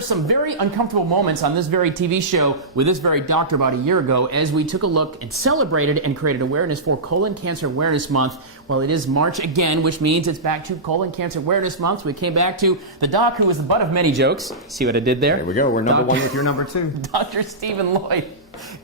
were some very uncomfortable moments on this very TV show with this very doctor about a year ago as we took a look and celebrated and created awareness for Colon Cancer Awareness Month. Well, it is March again, which means it's back to Colon Cancer Awareness Month. So we came back to the doc who was the butt of many jokes. See what I did there? There we go. We're number one with your number two. Dr. Stephen Lloyd,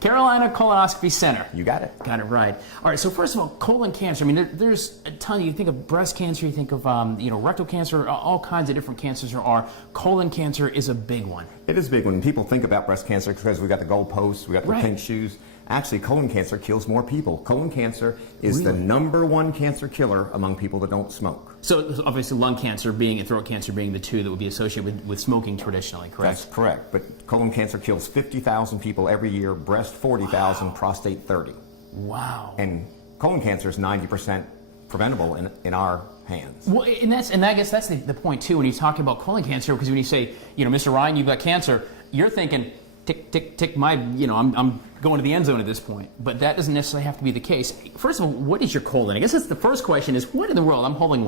Carolina Colonoscopy Center. You got it. Got it right. All right, so first of all, colon cancer. I mean, there's a ton. You think of breast cancer, you think of rectal cancer, all kinds of different cancers there are. Colon cancer is a big one. It is a big one. People think about breast cancer because we got the goalposts, we got the pink shoes. Actually, colon cancer kills more people. Colon cancer is the #1 cancer killer among people that don't smoke. So obviously lung cancer being and throat cancer being the two that would be associated with smoking traditionally, correct? That's correct. But colon cancer kills 50,000 people every year, breast 40,000, prostate 30. Wow. And colon cancer is 90% preventable in our hands. Well, and I guess that's the point too when you talk about colon cancer, because when you say, Mr. Ryan, you've got cancer, you're thinking, tick, tick, tick, I'm going to the end zone at this point. But that doesn't necessarily have to be the case. First of all, what is your colon? I guess that's the first question is, what in the world? I'm holding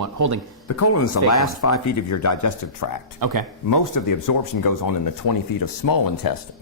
the colon is the last 5 feet of your digestive tract. Okay. Most of the absorption goes on in the 20 feet of small intestine.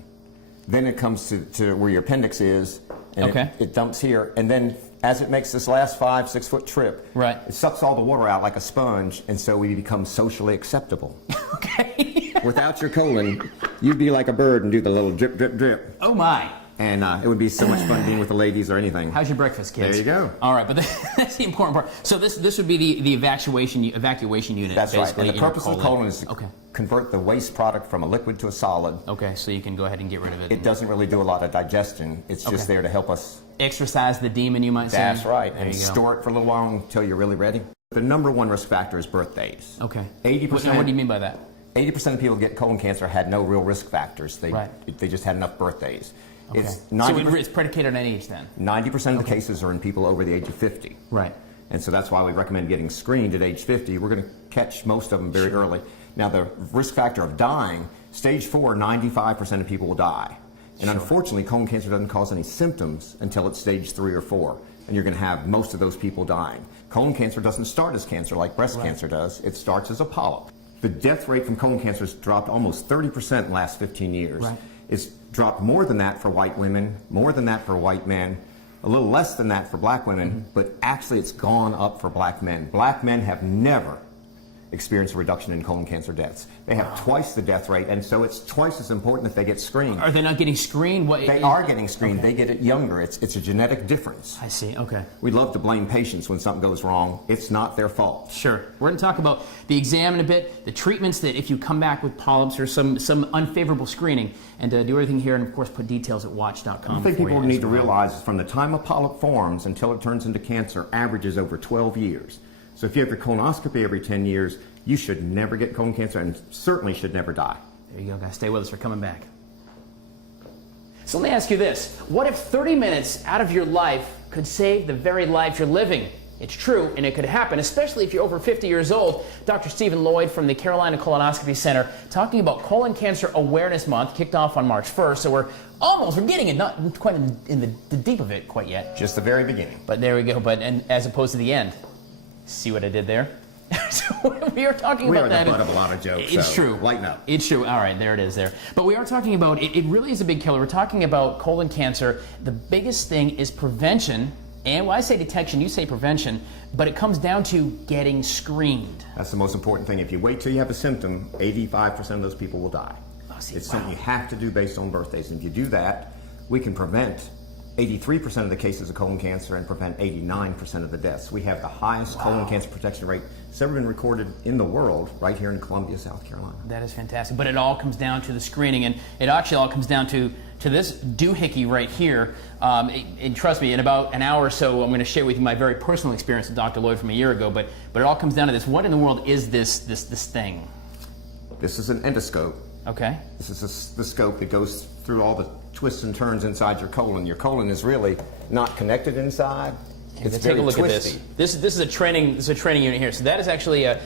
Then it comes to where your appendix is, and it dumps here. And then as it makes this last 5-6 foot trip, it sucks all the water out like a sponge, and so we become socially acceptable. Okay. Without your colon, you'd be like a bird and do the little drip, drip, drip. Oh my. And it would be so much fun being with the ladies or anything. How's your breakfast, kids? There you go. All right, but that's the important part. So this would be the evacuation unit. That's right. And the purpose of the colon is to convert the waste product from a liquid to a solid. Okay, so you can go ahead and get rid of it. It doesn't really do a lot of digestion. It's just there to help us exercise the demon, you might say. That's right. There and store it for a little while until you're really ready. The #1 risk factor is birthdays. Okay. 80%. What do you mean by that? 80% of people who get colon cancer had no real risk factors. They just had enough birthdays. Okay. So it's predicated on age then? 90% of the cases are in people over the age of 50. Right. And so that's why we recommend getting screened at age 50. We're going to catch most of them very early. Now the risk factor of dying, stage 4, 95% of people will die. And unfortunately, colon cancer doesn't cause any symptoms until it's stage 3 or 4. And you're going to have most of those people dying. Colon cancer doesn't start as cancer like breast cancer does. It starts as a polyp. The death rate from colon cancer has dropped almost 30% in the last 15 years. Right. It's dropped more than that for white women, more than that for white men, a little less than that for black women, but actually it's gone up for black men. Black men have never experienced a reduction in colon cancer deaths. They have twice the death rate, and so it's twice as important that they get screened. Are they not getting screened? They are getting screened. They get it younger. It's a genetic difference. I see. Okay. We love to blame patients when something goes wrong. It's not their fault. Sure. We're going to talk about the exam in a bit, the treatments that if you come back with polyps or some unfavorable screening, and do everything here, and of course put details at WACH.com. I think people need to realize is from the time a polyp forms until it turns into cancer averages over 12 years. So if you have your colonoscopy every 10 years, you should never get colon cancer and certainly should never die. There you go, guys. Stay with us. We're coming back. So let me ask you this. What if 30 minutes out of your life could save the very life you're living? It's true, and it could happen, especially if you're over 50 years old. Dr. Stephen Lloyd from the Carolina Colonoscopy Center talking about Colon Cancer Awareness Month, kicked off on March 1st, so we're getting it, not quite in the deep of it quite yet. Just the very beginning. But there we go, and as opposed to the end. See what I did there? So we are talking about that. We are the butt of a lot of jokes. It's true. Lighten up. It's true. All right, there it is there. But we are talking about, it really is a big killer. We're talking about colon cancer. The biggest thing is prevention. And when I say detection, you say prevention, but it comes down to getting screened. That's the most important thing. If you wait till you have a symptom, 85% of those people will die. It's something you have to do based on birthdays. And if you do that, we can prevent 83% of the cases of colon cancer and prevent 89% of the deaths. We have the highest colon cancer protection rate that's ever been recorded in the world right here in Columbia, South Carolina. That is fantastic. But it all comes down to the screening, and it actually all comes down to this doohickey right here. And trust me, in about an hour or so, I'm going to share with you my very personal experience with Dr. Lloyd from a year ago. But it all comes down to this. What in the world is this thing? This is an endoscope. Okay. This is the scope that goes through all the twists and turns inside your colon. Your colon is really not connected inside. It's take a look twisty. at this. This is a training unit here. So that is actually a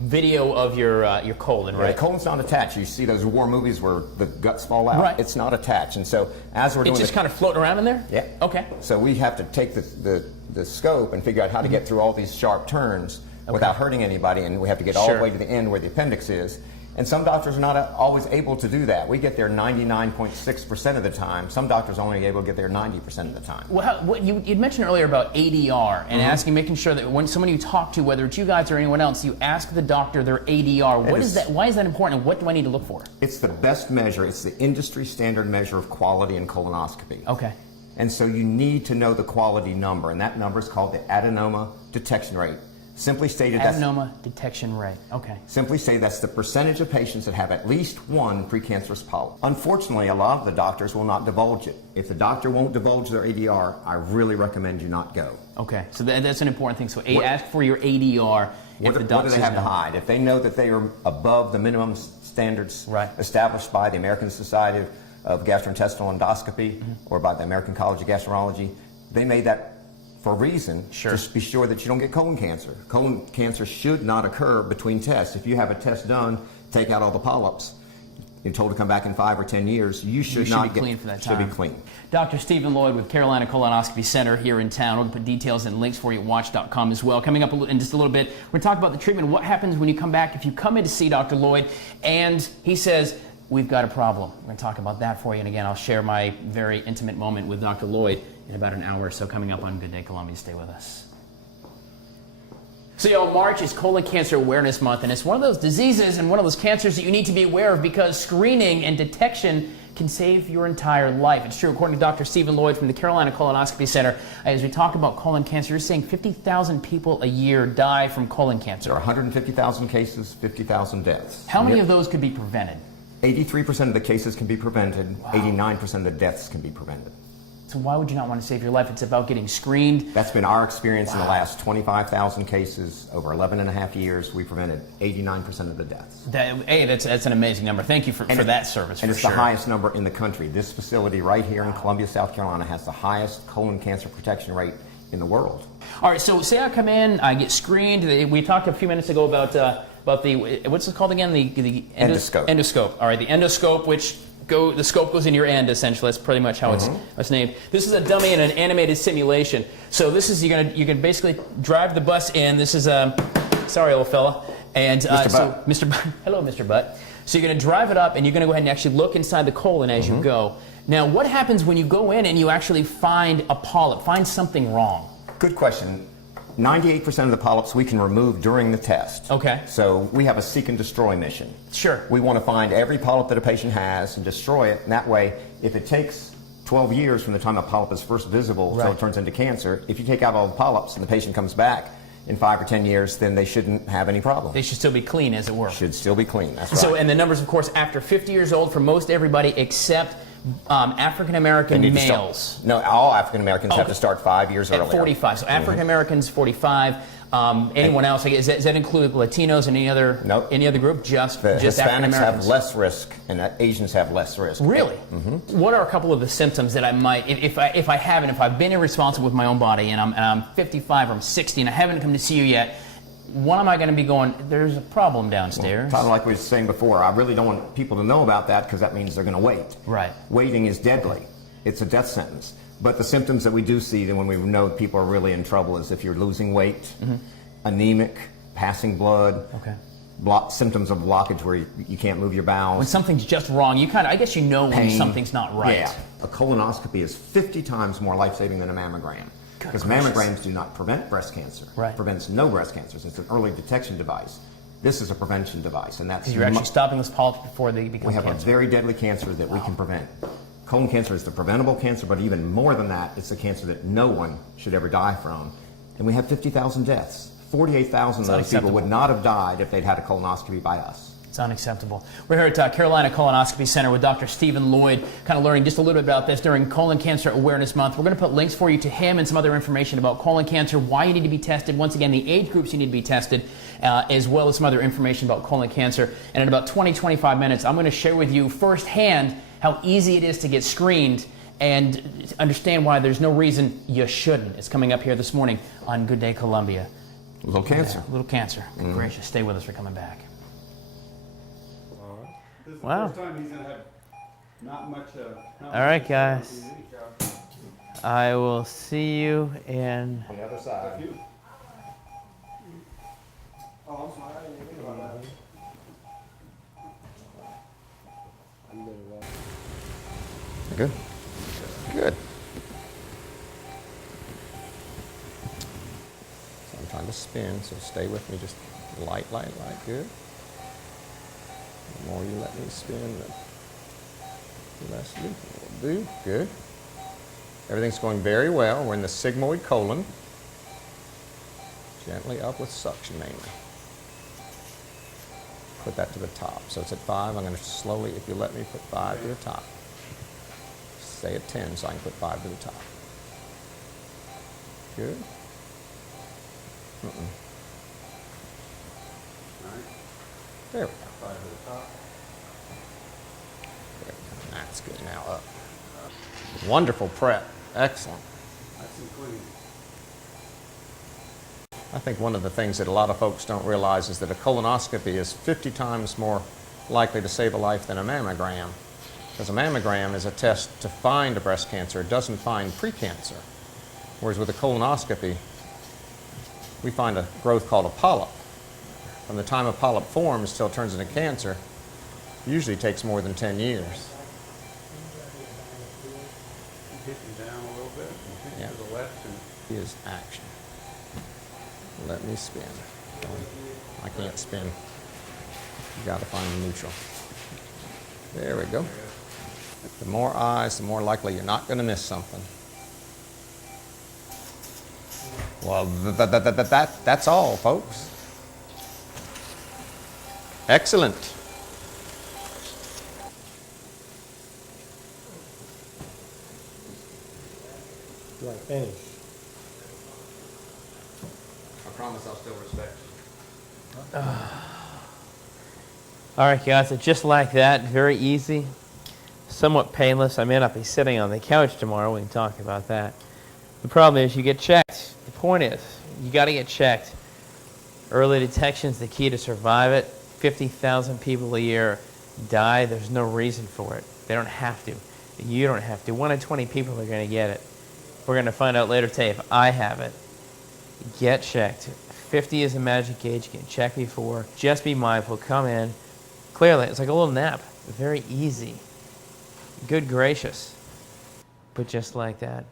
video of your colon, right? The colon's not attached. You see those war movies where the guts fall out. Right. It's not attached. And so as we're doing it's just kind of floating around in there? Yeah. Okay. So we have to take the scope and figure out how to get through all these sharp turns without hurting anybody, and we have to get all the way to the end where the appendix is. And some doctors are not always able to do that. We get there 99.6% of the time. Some doctors are only able to get there 90% of the time. Well, you'd mentioned earlier about ADR and asking, making sure that when someone you talk to, whether it's you guys or anyone else, you ask the doctor their ADR. What is that? Why is that important, and what do I need to look for? It's the best measure. It's the industry standard measure of quality in colonoscopy. Okay. And so you need to know the quality number, and that number is called the adenoma detection rate. Simply stated, adenoma detection rate. Okay. Simply say that's the percentage of patients that have at least one precancerous polyp. Unfortunately, a lot of the doctors will not divulge it. If the doctor won't divulge their ADR, I really recommend you not go. Okay, so that's an important thing. So ask for your ADR if the doctor What do they have to hide? If they know that they are above the minimum standards established by the American Society of Gastrointestinal Endoscopy or by the American College of Gastroenterology, they made that for a reason, just be sure that you don't get colon cancer. Colon cancer should not occur between tests. If you have a test done, take out all the polyps, you're told to come back in 5 or 10 years, you should not be clean for that time. Should be clean. Dr. Stephen Lloyd with Carolina Colonoscopy Center here in town. We'll put details and links for you at watch.com as well. Coming up in just a little bit, we're going to talk about the treatment. What happens when you come back if you come in to see Dr. Lloyd and he says, we've got a problem. We're going to talk about that for you. And again, I'll share my very intimate moment with Dr. Lloyd in about an hour or so coming up on Good Day Columbia. Stay with us. So, y'all, March is Colon Cancer Awareness Month, and it's one of those diseases and one of those cancers that you need to be aware of because screening and detection can save your entire life. It's true, according to Dr. Stephen Lloyd from the Carolina Colonoscopy Center. As we talk about colon cancer, you're saying 50,000 people a year die from colon cancer. There are 150,000 cases, 50,000 deaths. How many of those could be prevented? 83% of the cases can be prevented. 89% of the deaths can be prevented. So why would you not want to save your life? It's about getting screened. That's been our experience in the last 25,000 cases. Over 11 and a half years, we prevented 89% of the deaths. That's an amazing number. Thank you for that service. And it's the highest number in the country. This facility right here in Columbia, South Carolina has the highest colon cancer protection rate in the world. All right, so say I come in, I get screened. We talked a few minutes ago about the, what's it called again? The endoscope. Endoscope. All right, the endoscope, which the scope goes in your end, essentially. That's pretty much how it's named. This is a dummy in an animated simulation. So this is, you're gonna basically drive the bus in. This is, sorry, old fella. And Mr. Butt. Hello, Mr. Butt. So you're gonna drive it up and you're gonna go ahead and actually look inside the colon as you go. Now, what happens when you go in and you actually find a polyp, find something wrong? Good question. 98% of the polyps we can remove during the test. Okay. So we have a seek and destroy mission. Sure. We want to find every polyp that a patient has and destroy it. And that way, if it takes 12 years from the time a polyp is first visible until it turns into cancer, if you take out all the polyps and the patient comes back in 5 or 10 years, then they shouldn't have any problem. They should still be clean, as it were. Should still be clean, that's right. So, and the numbers, of course, after 50 years old for most everybody except African-American males. No, all African-Americans have to start 5 years earlier. At 45. So African-Americans, 45. Anyone else? Does that include Latinos and any other group? Just Hispanics have less risk, and Asians have less risk. Really? What are a couple of the symptoms that I might, if I've been irresponsible with my own body, and I'm 55 or I'm 60, and I haven't come to see you yet? When am I going to be going, there's a problem downstairs? Well, kind of like we were saying before, I really don't want people to know about that because that means they're going to wait. Right. Waiting is deadly. It's a death sentence. But the symptoms that we do see when we know people are really in trouble is if you're losing weight, anemic, passing blood, symptoms of blockage where you can't move your bowels. When something's just wrong, I guess you know when something's not right. Yeah. A colonoscopy is 50 times more life-saving than a mammogram. Because mammograms do not prevent breast cancer. It prevents no breast cancers. It's an early detection device. This is a prevention device, and that's... You're actually stopping those polyps before they become cancer. We have a very deadly cancer that we can prevent. Colon cancer is the preventable cancer, but even more than that, it's a cancer that no one should ever die from. And we have 50,000 deaths. 48,000 of those people would not have died if they'd had a colonoscopy by us. It's unacceptable. We're here at Carolina Colonoscopy Center with Dr. Stephen Lloyd, kind of learning just a little bit about this during Colon Cancer Awareness Month. We're going to put links for you to him and some other information about colon cancer, why you need to be tested, once again, the age groups you need to be tested, as well as some other information about colon cancer. And in about 20-25 minutes, I'm going to share with you firsthand how easy it is to get screened and understand why there's no reason you shouldn't. It's coming up here this morning on Good Day Columbia. Little cancer. Little cancer. Good gracious. Stay with us. We're coming back. This is the first time he's going to have not much... All right, guys. I will see you in... On the other side. Oh, I'm sorry. I didn't think about that. Good. Good. So I'm trying to spin, so stay with me. Just light. Good. The more you let me spin, the less leaking will do. Good. Everything's going very well. We're in the sigmoid colon. Gently up with suction mainly. Put that to the top. So it's at 5. I'm going to slowly, if you let me, put 5 to the top. Stay at 10 so I can put 5 to the top. Good. There we go. 5 to the top. There we go. That's good. Now up. Wonderful prep. Excellent. Nice and clean. I think one of the things that a lot of folks don't realize is that a colonoscopy is 50 times more likely to save a life than a mammogram. Because a mammogram is a test to find a breast cancer. It doesn't find precancer. Whereas with a colonoscopy, we find a growth called a polyp. From the time a polyp forms till it turns into cancer, usually takes more than 10 years. Hitting down a little bit. Yeah. To the left. And Is action. Let me spin. I can't spin. You got to find the neutral. There we go. The more eyes, the more likely you're not going to miss something. Well, that's all, folks. Excellent. Do I finish? I promise I'll still respect you. All right, guys, so just like that, very easy, somewhat painless. I may not be sitting on the couch tomorrow. We can talk about that. The problem is you get checked. The point is you got to get checked. Early detection is the key to survive it. 50,000 people a year die. There's no reason for it. They don't have to. You don't have to. 1 in 20 people are going to get it. We're going to find out later today if I have it. Get checked. 50 is a magic age. You can check before. Just be mindful. Come in. Clearly, it's like a little nap. Very easy. Good gracious. But just like that.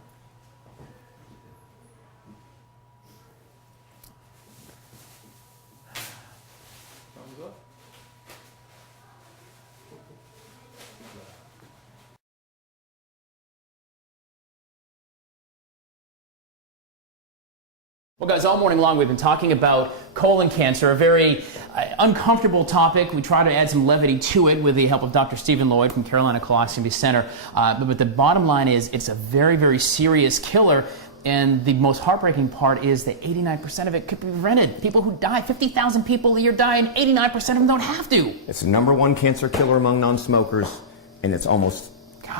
Well, guys, all morning long we've been talking about colon cancer, a very uncomfortable topic. We try to add some levity to it with the help of Dr. Stephen Lloyd from Carolina Colonoscopy Center. But the bottom line is it's a very, very serious killer. And the most heartbreaking part is that 89% of it could be prevented. People who die, 50,000 people a year die, and 89% of them don't have to. It's the #1 cancer killer among non-smokers, and it's almost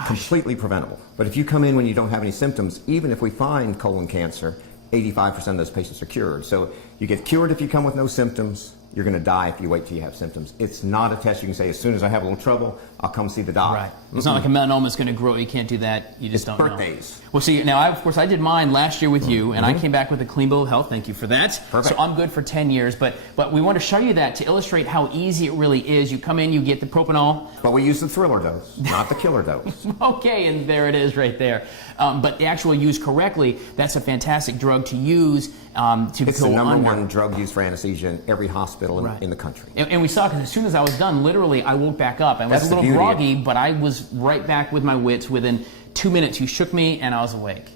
completely preventable. But if you come in when you don't have any symptoms, even if we find colon cancer, 85% of those patients are cured. So you get cured if you come with no symptoms. You're going to die if you wait till you have symptoms. It's not a test you can say, as soon as I have a little trouble, I'll come see the doc. Right. It's not like a melanoma is going to grow. You can't do that. You just It's don't birthdays. know. Well, see, now, of course, I did mine last year with you, and I came back with a clean bill of health. Thank you for that. Perfect. So I'm good for 10 years. But we want to show you that to illustrate how easy it really is. You come in, you get the propanol. But we use the thriller dose, not the killer dose. Okay, and there it is right there. But the actual used correctly, that's a fantastic drug to use to It's the go under. #1 drug used for anesthesia in every hospital in the country. And we saw, because as soon as I was done, literally, I woke back up. I was That's a the little beauty of groggy, but I was right back with my wits. Within 2 minutes, you shook me, and I was awake.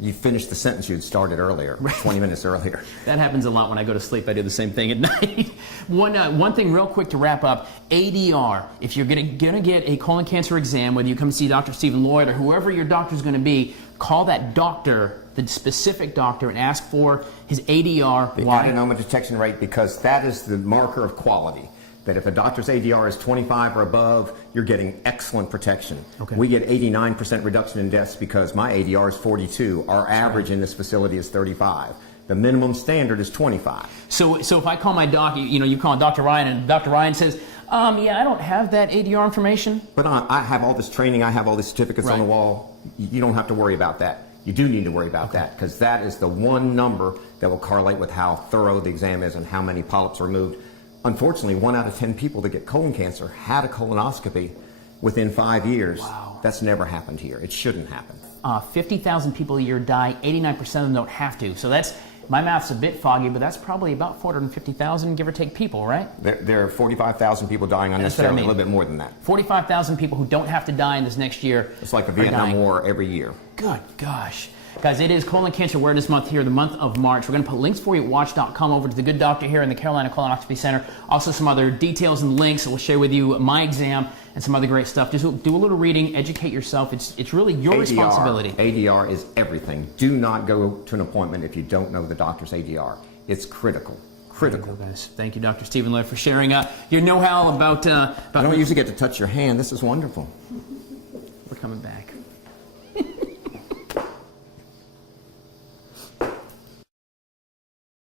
You finished the sentence you'd started earlier, 20 minutes earlier. That happens a lot when I go to sleep. I do the same thing at night. One thing real quick to wrap up, ADR. If you're going to get a colon cancer exam, whether you come see Dr. Stephen Lloyd or whoever your doctor's going to be, call that doctor, the specific doctor, and ask for his ADR. The adenoma detection rate, because that is the marker of quality. That if a doctor's ADR is 25 or above, you're getting excellent protection. Okay. We get 89% reduction in deaths because my ADR is 42. Our average in this facility is 35. The minimum standard is 25. So if I call my doc, you call Dr. Ryan, and Dr. Ryan says, yeah, I don't have that ADR information. But I have all this training, I have all these certificates on the wall. You don't have to worry about that. You do need to worry about that, because that is the one number that will correlate with how thorough the exam is and how many polyps are removed. Unfortunately, 1 out of 10 people that get colon cancer had a colonoscopy, within 5 years. Wow. That's never happened here. It shouldn't happen. 50,000 people a year die, 89% of them don't have to. So that's, my math's a bit foggy, but that's probably about 450,000, give or take, people, right? There are 45,000 people dying unnecessarily, mean. a little bit more than that. 45,000 people who don't have to die in this next year. It's like the are Vietnam dying. War every year. Good gosh. Guys, it is Colon Cancer Awareness Month here, the month of March. We're going to put links for you at watch.com over to the good doctor here in the Carolina Colonoscopy Center. Also some other details and links that will share with you my exam and some other great stuff. Just do a little reading, educate yourself. It's really your responsibility. ADR is everything. Do not go to an appointment if you don't know the doctor's ADR. It's critical. Critical. Guys, thank you, Dr. Stephen Lloyd, for sharing your know-how about. I don't usually get to touch your hand. This is wonderful. We're coming back.